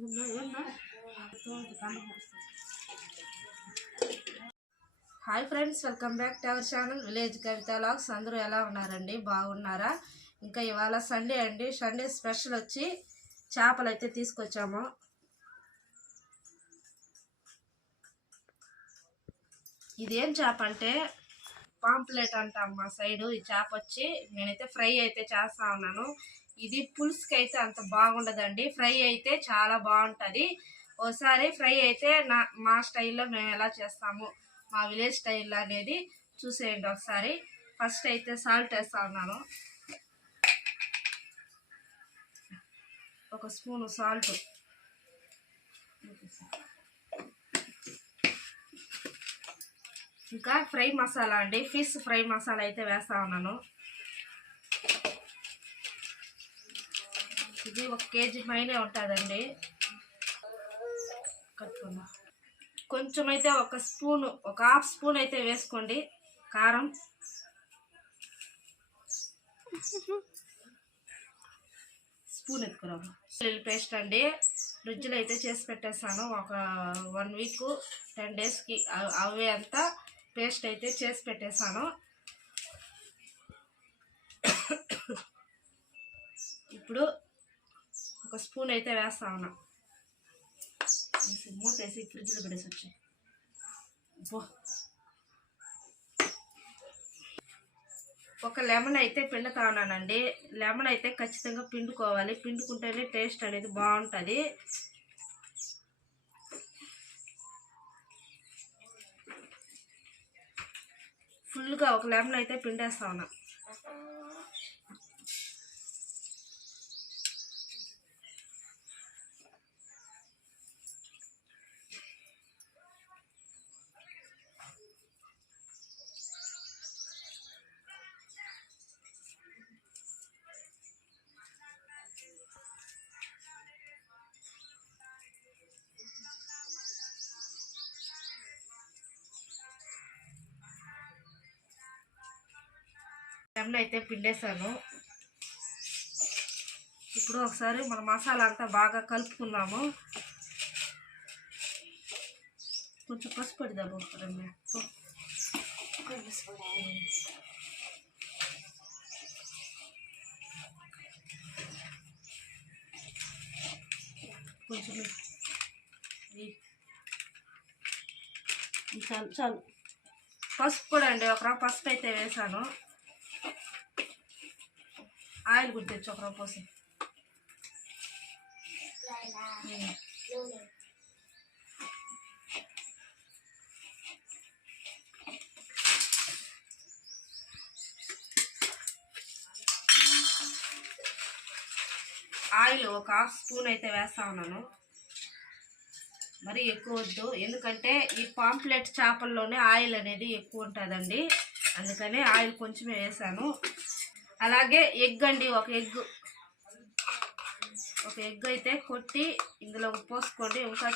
Hi friends, welcome back to our channel village Kavitha vlogs. అందరూ ఎలా ఉన్నారండి? బాగున్నారా? ఇంకా ఇవాళ సండే అండి. సండే స్పెషల్ వచ్చి చేపలు అయితే తీసుకొచ్చాము. ఇదేం చేప అంటే పాంప్లెట్ అంటాం మా సైడు. ఈ చేప వచ్చి నేనైతే ఫ్రై అయితే చేస్తా ఉన్నాను. ఇది పులుసుకి అయితే అంత బాగుండదండి, ఫ్రై అయితే చాలా బాగుంటుంది. ఒకసారి ఫ్రై అయితే మా స్టైల్లో మేము ఎలా చేస్తాము, మా విలేజ్ స్టైల్లో అనేది చూసేయండి ఒకసారి. ఫస్ట్ అయితే సాల్ట్ వేస్తా ఉన్నాను, ఒక స్పూను సాల్ట్. ఇంకా ఫ్రై మసాలా అండి, ఫిష్ ఫ్రై మసాలా అయితే వేస్తా ఉన్నాను. ఇది 1 కేజీ పైనే ఉంటుందండి. కట్టుకున్నా కొంచెం అయితే ఒక స్పూను, ఒక హాఫ్ స్పూన్ అయితే వేసుకోండి కారం. స్పూన్ ఎత్తుకురావు. వెల్లుల్లి పేస్ట్ అండి, ఫ్రిడ్జ్లో అయితే చేసి పెట్టేస్తాను. ఒక 1 వీక్ 10 డేస్కి అవే అంతా పేస్ట్ అయితే చేసి పెట్టేస్తాను. ఇప్పుడు ఒక స్పూన్ అయితే వేస్తా ఉన్నా. మూతేసి ఫ్రిడ్జ్లో పెట్టేసి వచ్చి ఒక లెమన్ అయితే పిండుతా ఉన్నానండి. లెమన్ అయితే ఖచ్చితంగా పిండుకోవాలి, పిండుకుంటేనే టేస్ట్ అనేది బాగుంటుంది. ఫుల్గా ఒక లెమన్ అయితే పిండేస్తా ఉన్నా. లెమన్ అయితే పిండేసాను. ఇప్పుడు ఒకసారి మన మసాలా అంతా బాగా కలుపుకుందాము. కొంచెం పసుపు పడిదాము. కొంచెం చాలు చాలు. పసుపు కూడా అండి, ఒక పసుపు అయితే వేసాను. ఆయిల్ కూడా తెచ్చి ఒక పోసి. ఆయిల్ ఒక హాఫ్ స్పూన్ అయితే వేస్తా ఉన్నాను, మరీ ఎక్కువ వద్దు. ఎందుకంటే ఈ పాంప్లెట్ చేపల్లోనే ఆయిల్ అనేది ఎక్కువ ఉంటుందండి, అందుకనే ఆయిల్ కొంచెమే వేసాను. అలాగే ఎగ్ అండి, ఒక ఎగ్ అయితే కొట్టి ఇందులో పోసుకోండి. ఇంకా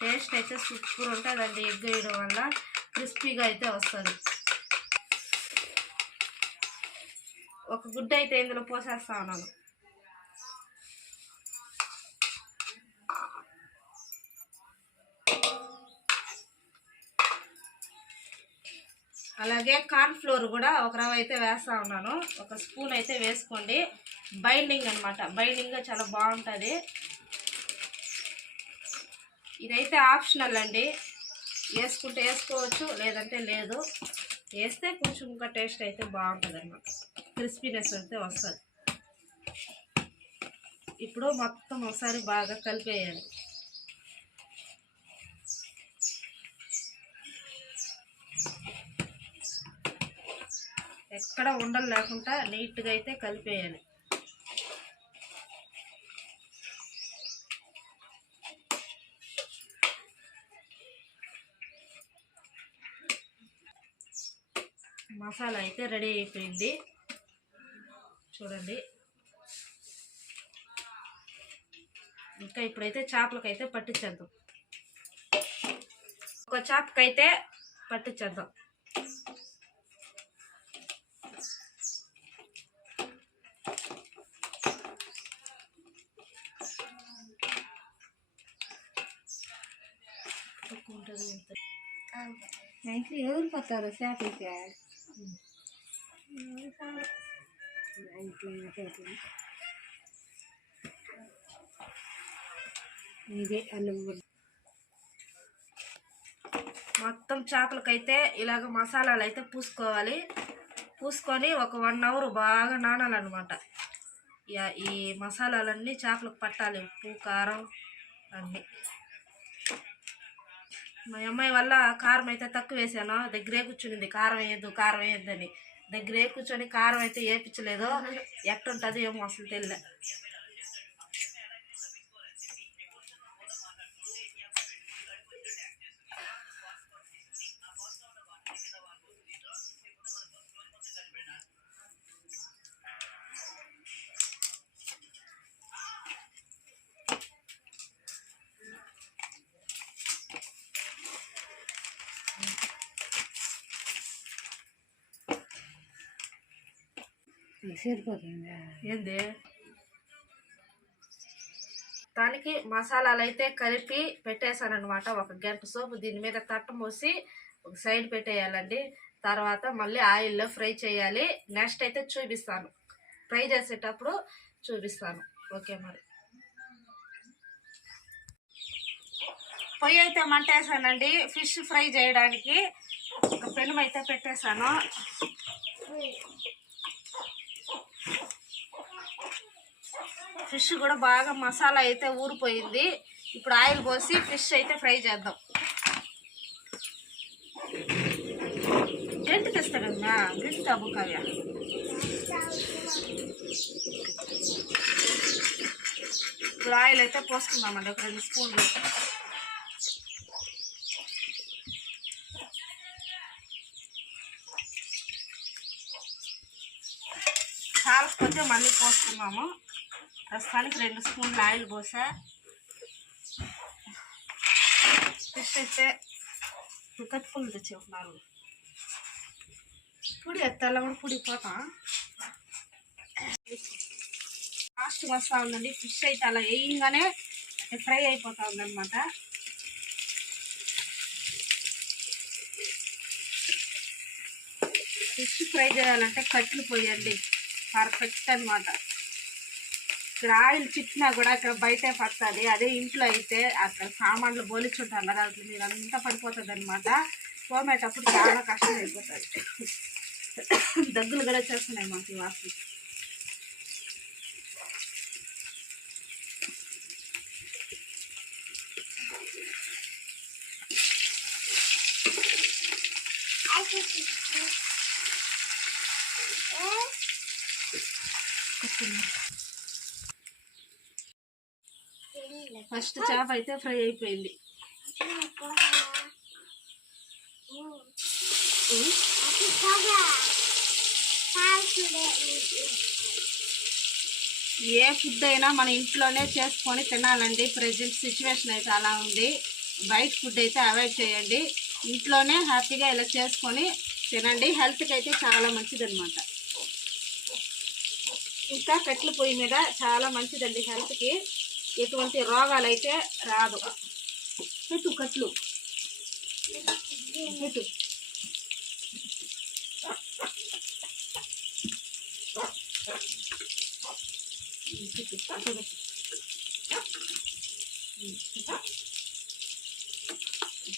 టేస్ట్ అయితే సూపర్ ఉంటుందండి. ఎగ్ వేయడం వల్ల క్రిస్పీగా అయితే వస్తుంది. ఒక గుడ్డ అయితే ఇందులో పోసేస్తా ఉన్నాను. అలాగే కార్న్ ఫ్లోర్ కూడా ఒక రవ్వ అయితే వేస్తా ఉన్నాను. ఒక స్పూన్ అయితే వేసుకోండి, బైండింగ్ అనమాట. బైండింగ్గా చాలా బాగుంటుంది. ఇదైతే ఆప్షనల్ అండి, వేసుకుంటే వేసుకోవచ్చు, లేదంటే లేదు. వేస్తే కొంచెం ఇంకా టేస్ట్ అయితే బాగుంటుంది అన్నమాట, క్రిస్పీనెస్ అయితే వస్తుంది. ఇప్పుడు మొత్తం ఒకసారి బాగా కలిపేయాలి. ఎక్కడ ఉండలు లేకుండా నీట్గా అయితే కలిపేయాలి. మసాలా అయితే రెడీ అయిపోయింది చూడండి. ఇంకా ఇప్పుడైతే చేపలకైతే పట్టించేద్దాం. ఒక చేపకైతే పట్టించేద్దాం. ఇంట్లో ఎవరు పోతారు షాపింగ్కి? ఇదే అల్లం మొత్తం చేపలకైతే ఇలాగ మసాలాలు అయితే పూసుకోవాలి. పూసుకొని ఒక 1 అవర్ బాగా నానాలన్నమాట. ఈ మసాలాలన్నీ చేపలకు పట్టాలి, ఉప్పు కారం అన్నీ. మా అమ్మాయి వల్ల కారం అయితే తక్కువ వేసాను. దగ్గరే కూర్చునింది కారం వేయద్దని. దగ్గరే కూర్చొని కారం అయితే వేయించలేదు. ఎట్టుంటుంది ఏమో అసలు తెలియదు. సరిపోతుందా? ఏంది దానికి మసాలాలు అయితే కలిపి పెట్టేశాను అనమాట. 1 గంట సోపు దీని మీద తట్ట మోసి ఒక సైడ్ పెట్టేయాలండి. తర్వాత మళ్ళీ ఆయిల్లో ఫ్రై చేయాలి. నెక్స్ట్ అయితే చూపిస్తాను, ఫ్రై చేసేటప్పుడు చూపిస్తాను. ఓకే, మరి పొయ్యి అయితే మంట వేసానండి. ఫిష్ ఫ్రై చేయడానికి ఒక పెనం అయితే పెట్టేశాను. ఫిష్ కూడా బాగా మసాలా అయితే ఊరిపోయింది. ఇప్పుడు ఆయిల్ పోసి ఫిష్ అయితే ఫ్రై చేద్దాం. గంట తెస్తాడమ్మా, గంట బుక్కవ్య. ఇప్పుడు ఆయిల్ అయితే పోసుకుందామండి, ఒక 2 స్పూన్లు. కాల్చుకుంటే మళ్ళీ పోసుకున్నాము. ప్రస్తుతానికి 2 స్పూన్లు ఆయిల్ పోసా. ఫిష్ అయితే కట్టుకుని తెచ్చుకున్నారు. పొడి ఎత్తాల కూడా పొడి పోతా ఫాస్ట్ వస్తూ ఉందండి. ఫిష్ అయితే అలా వేయంగానే ఫ్రై అయిపోతూ ఉందన్నమాట. ఫిష్ ఫ్రై చేయాలంటే కట్లు పోయండి, పర్ఫెక్ట్ అనమాట. ఇక్కడ ఆయిల్ చిట్టినా కూడా ఇక్కడ బయటే పడుతుంది. అదే ఇంట్లో అయితే అక్కడ సామాన్లు బోలిచుంటాం కదా, అసలు మీరు అంతా పడిపోతుంది అనమాట. తోమేటప్పుడు చాలా కష్టం అయిపోతుంది. దగ్గులు కూడా వచ్చేస్తున్నాయి మాకు ఈ వాసన. ఫస్ట్ చేప అయితే ఫ్రై అయిపోయింది. ఏ ఫుడ్ అయినా మన ఇంట్లోనే చేసుకొని తినాలండి. ప్రజెంట్ సిచ్యువేషన్ అయితే అలా ఉంది. బయట ఫుడ్ అయితే అవాయిడ్ చేయండి. ఇంట్లోనే హ్యాపీగా ఇలా చేసుకొని తినండి. హెల్త్కి అయితే చాలా మంచిది అనమాట. ఇంకా కట్టెల పొయ్యి మీద చాలా మంచిదండి హెల్త్కి. ఎటువంటి రోగాలు అయితే రాదు. పెట్టు కట్లు పెట్టు.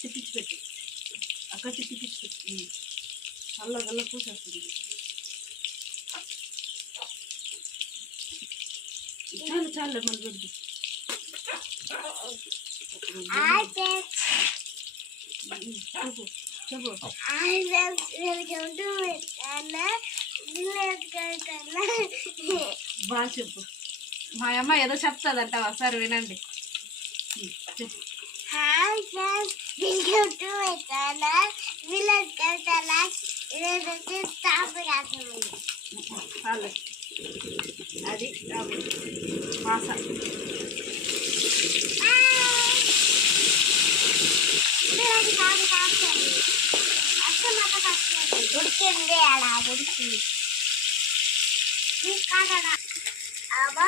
తిప్పించి పెట్టు, అక్కడ తిప్పించి పెట్టు. అల్ల పూసేస్తుంది. చాలు మళ్ళీ పెద్ద బాగా చెప్పు. మా అమ్మ ఏదో చెప్తుందంట, ఒకసారి వినండి. చెప్పు. అది మాస ఉడికింది అలా ఉడికింది అబ్బా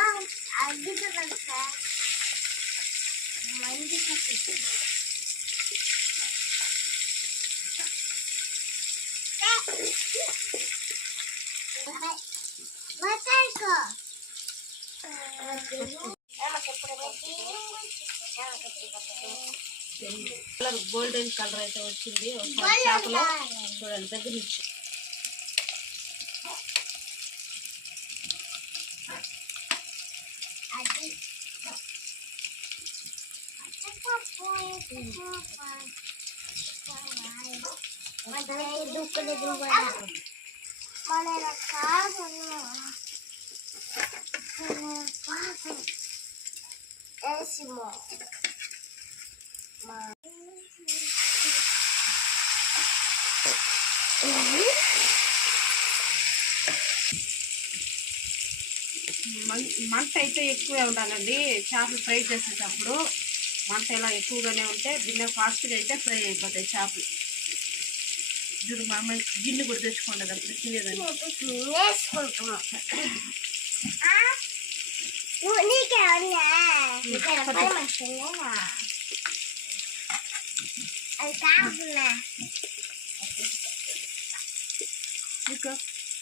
అగ్గిపోతుంది సార్ మంచి మాట్లాడుకో కలర్ గోల్డెన్ కలర్ అయితే వచ్చింది. ఒకసారి చేపలో చూడండి దగ్గర నుంచి. అది మంట అయితే ఎక్కువే ఉండాలండి. చేపలు ఫ్రై చేసేటప్పుడు మంట ఇలా ఎక్కువగానే ఉంటే గిన్నె ఫాస్ట్గా అయితే ఫ్రై అయిపోతాయి చేపలు. చూడు మా అమ్మాయి గిన్నె కూడా తెచ్చుకోండి అప్పుడు తినేదాన్ని. నీకే అది కాకుండా ఇంకా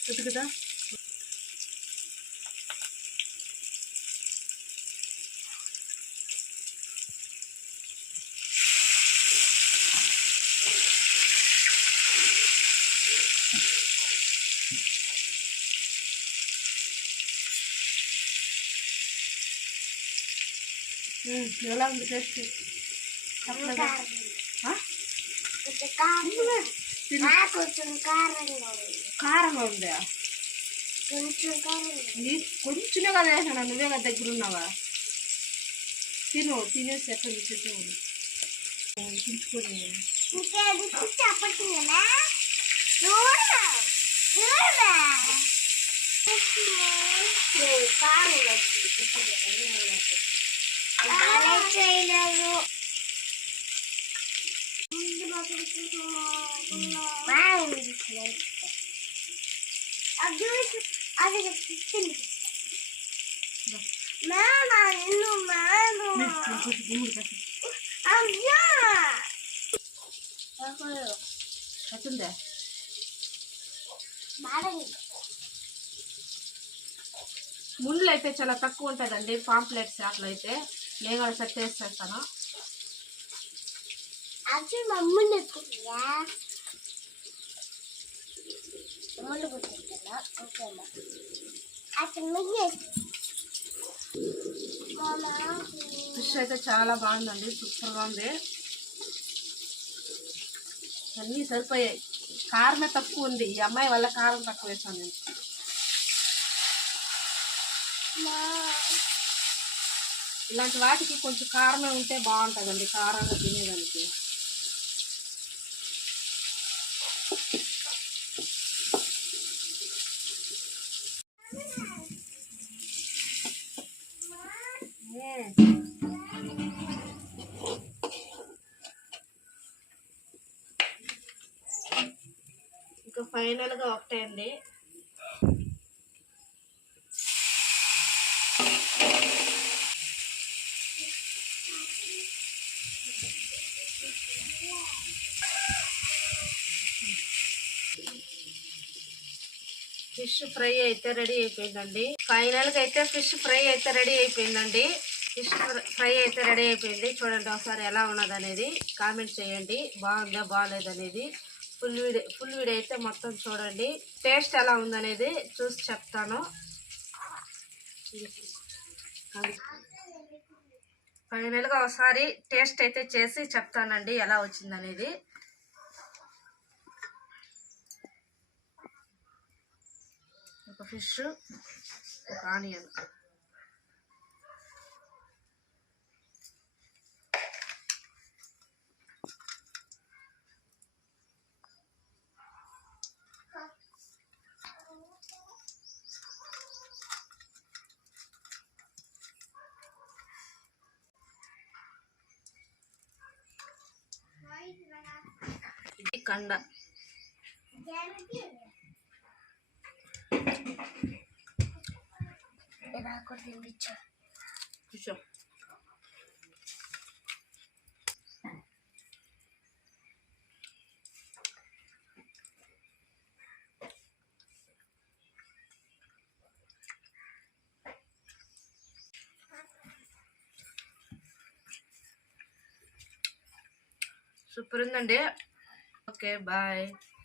వద్దు కదా. ఎలా ఉంది టేస్ట్? కొంచెం కారంగా కారంగా ఉందా? కొంచెం కారం కొంచెమే కదా వేసాను, నువ్వే కదా దగ్గర ఉన్నావా? తినేసి ఎక్కడ తింటే తించుకొని ఇంకేది చెప్పట్లేదా చూడ కారం చేయలేదు. అది ఎట్టుందా? ముళ్ళు అయితే చాలా తక్కువ ఉంటుందండి పాంప్లెట్ చేపలు అయితే. నేను కూడా సెట్ చేసేస్తాను. అది మమ్మల్ని ఎక్కువగా ముళ్ళు పుట్టిందా ఓకేమ్మా అసలు ఫిష్ అయితే చాలా బాగుందండి, సూపర్గా ఉంది. అన్నీ సరిపోయాయి. కారమే తక్కువ ఉంది. ఈ అమ్మాయి వల్ల కారం తక్కువ వేసాను నేను. ఇలాంటి వాటికి కొంచెం కారమే ఉంటే బాగుంటుందండి, కారంగా తినేదానికి. ఇంకా ఫైనల్గా ఒకటే అండి. ఫిష్ ఫ్రై అయితే రెడీ అయిపోయిందండి. ఫైనల్గా అయితే ఫిష్ ఫ్రై అయితే రెడీ అయిపోయిందండి. ఫిష్ ఫ్రై అయితే రెడీ అయిపోయింది. చూడండి ఒకసారి ఎలా ఉన్నది అనేది కామెంట్ చేయండి. బాగుందా బాగాలేదు అనేది. ఫుల్ వీడియో అయితే మొత్తం చూడండి. టేస్ట్ ఎలా ఉందనేది చూసి చెప్తాను. ఫైనల్గా ఒకసారి టేస్ట్ అయితే చేసి చెప్తానండి ఎలా వచ్చిందనేది. ఒక ఫిష్, ఒక ఆనియన్. ఇది కండ. కూర్చో. సూపర్ ఉందండి. Okay bye.